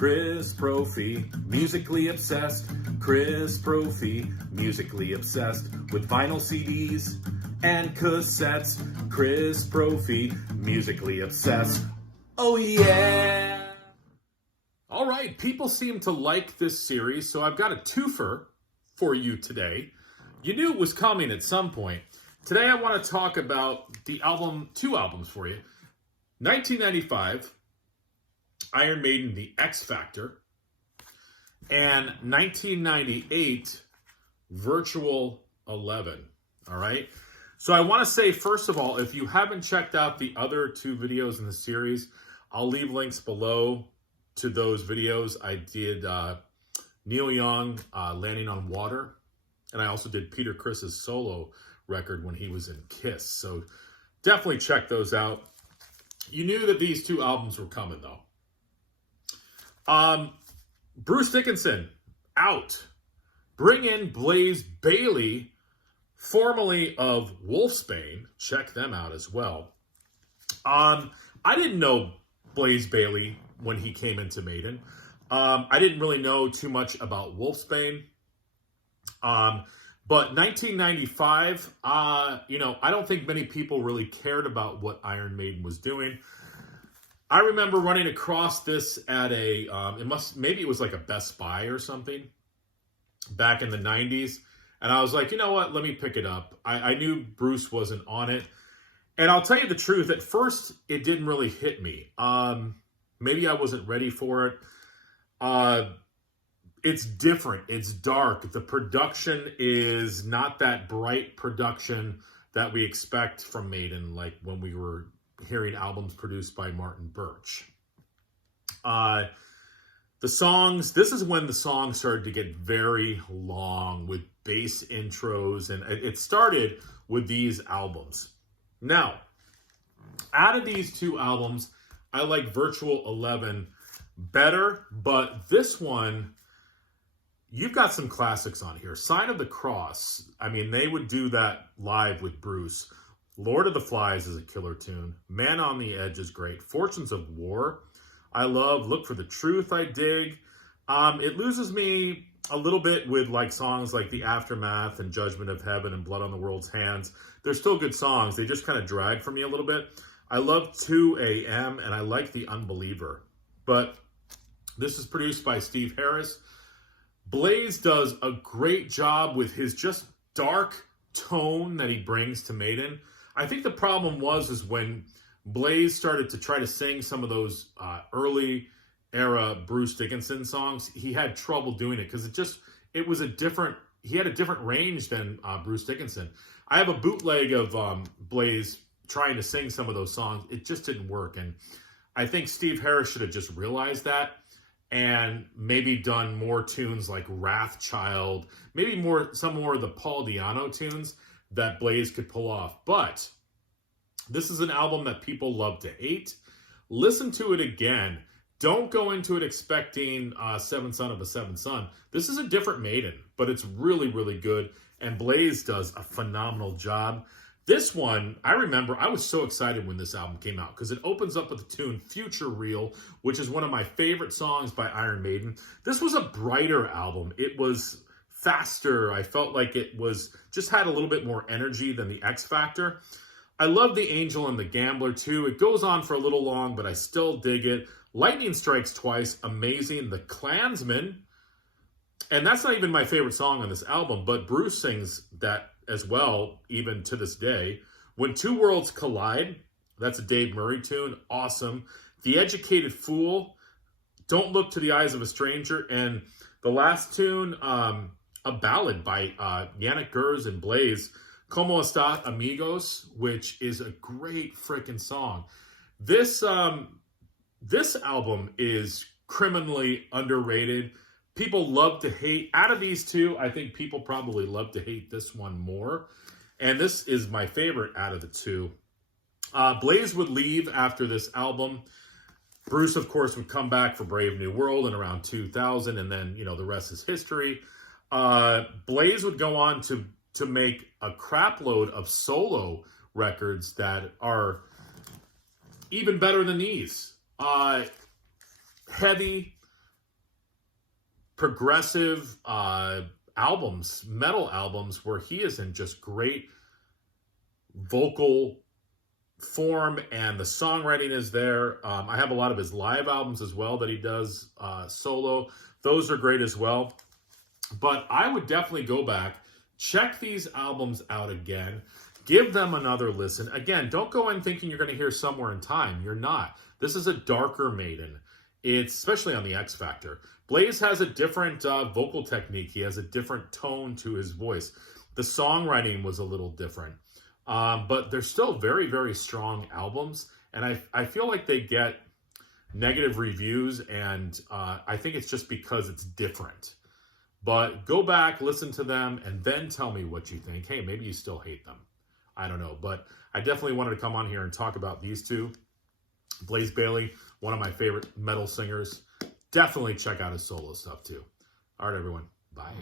Criss Prophy, musically obsessed. Criss Prophy, musically obsessed. With vinyl CDs and cassettes. Criss Prophy, musically obsessed. Oh yeah! All right, people seem to like this series, so I've got a twofer for you today. You knew it was coming at some point. Today I want to talk about the album, two albums for you. 1995, Iron Maiden, The X Factor, and 1998, Virtual 11. All right. So I want to say, first of all, if you haven't checked out the other two videos in the series, I'll leave links below to those videos. I did Neil Young, Landing on Water, and I also did Peter Criss's solo record when he was in Kiss. So definitely check those out. You knew that these two albums were coming, though. Bruce Dickinson, out. Bring in Blaze Bayley, formerly of Wolfsbane. Check them out as well. I didn't know Blaze Bayley when he came into Maiden. I didn't really know too much about Wolfsbane. But 1995, I don't think many people really cared about what Iron Maiden was doing. I remember running across this at maybe it was like a Best Buy or something back in the 90s. And I was like, you know what, let me pick it up. I knew Bruce wasn't on it. And I'll tell you the truth, at first it didn't really hit me. Maybe I wasn't ready for it. It's different. It's dark. The production is not that bright production that we expect from Maiden, like when we were hearing albums produced by Martin Birch. The songs, this is when the songs started to get very long with bass intros, and it started with these albums. Now, out of these two albums, I like Virtual 11 better, but this one, you've got some classics on here. Sign of the Cross, I mean, they would do that live with Bruce. Lord of the Flies is a killer tune. Man on the Edge is great. Fortunes of War, I love. Look for the Truth, I dig. It loses me a little bit with like songs like The Aftermath and Judgment of Heaven and Blood on the World's Hands. They're still good songs. They just kind of drag for me a little bit. I love 2 a.m. and I like The Unbeliever. But this is produced by Steve Harris. Blaze does a great job with his just dark tone that he brings to Maiden. I think the problem was when Blaze started to try to sing some of those early era Bruce Dickinson songs, he had trouble doing it because he had a different range than Bruce Dickinson. I have a bootleg of Blaze trying to sing some of those songs. It just didn't work. And I think Steve Harris should have just realized that and maybe done more tunes like Wrathchild, maybe some more of the Paul Di'Anno tunes that Blaze could pull off. But this is an album that people love to hate. Listen to it again. Don't go into it expecting Seventh Son of a Seventh Son. This is a different Maiden, but it's really, really good. And Blaze does a phenomenal job. This one, I remember, I was so excited when this album came out because it opens up with the tune Future Real, which is one of my favorite songs by Iron Maiden. This was a brighter album. It was faster. I felt like it was just had a little bit more energy than the X Factor. I love The Angel and the Gambler too. It goes on for a little long, but I still dig it. Lightning Strikes Twice, amazing. The Klansman, and that's not even my favorite song on this album, but Bruce sings that as well, even to this day. When Two Worlds Collide, that's a Dave Murray tune, awesome. The Educated Fool, Don't Look to the Eyes of a Stranger, and the last tune, a ballad by Yannick Gers and Blaze, Como Esta Amigos, which is a great freaking song. This album is criminally underrated. People love to hate. Out of these two, I think people probably love to hate this one more. And this is my favorite out of the two. Blaze would leave after this album. Bruce, of course, would come back for Brave New World in around 2000, and then, the rest is history. Blaze would go on to make a crap load of solo records that are even better than these. Heavy, progressive albums, metal albums, where he is in just great vocal form and the songwriting is there. I have a lot of his live albums as well that he does solo. Those are great as well. But I would definitely go back, check these albums out again, give them another listen. Again, don't go in thinking you're going to hear Somewhere in Time. You're not. This is a darker Maiden. It's especially on the X Factor. Blaze has a different vocal technique. He has a different tone to his voice. The songwriting was a little different. But they're still very, very strong albums. And I feel like they get negative reviews, and I think it's just because it's different. But go back, listen to them, and then tell me what you think. Hey, maybe you still hate them. I don't know. But I definitely wanted to come on here and talk about these two. Blaze Bayley, one of my favorite metal singers. Definitely check out his solo stuff too. All right, everyone. Bye.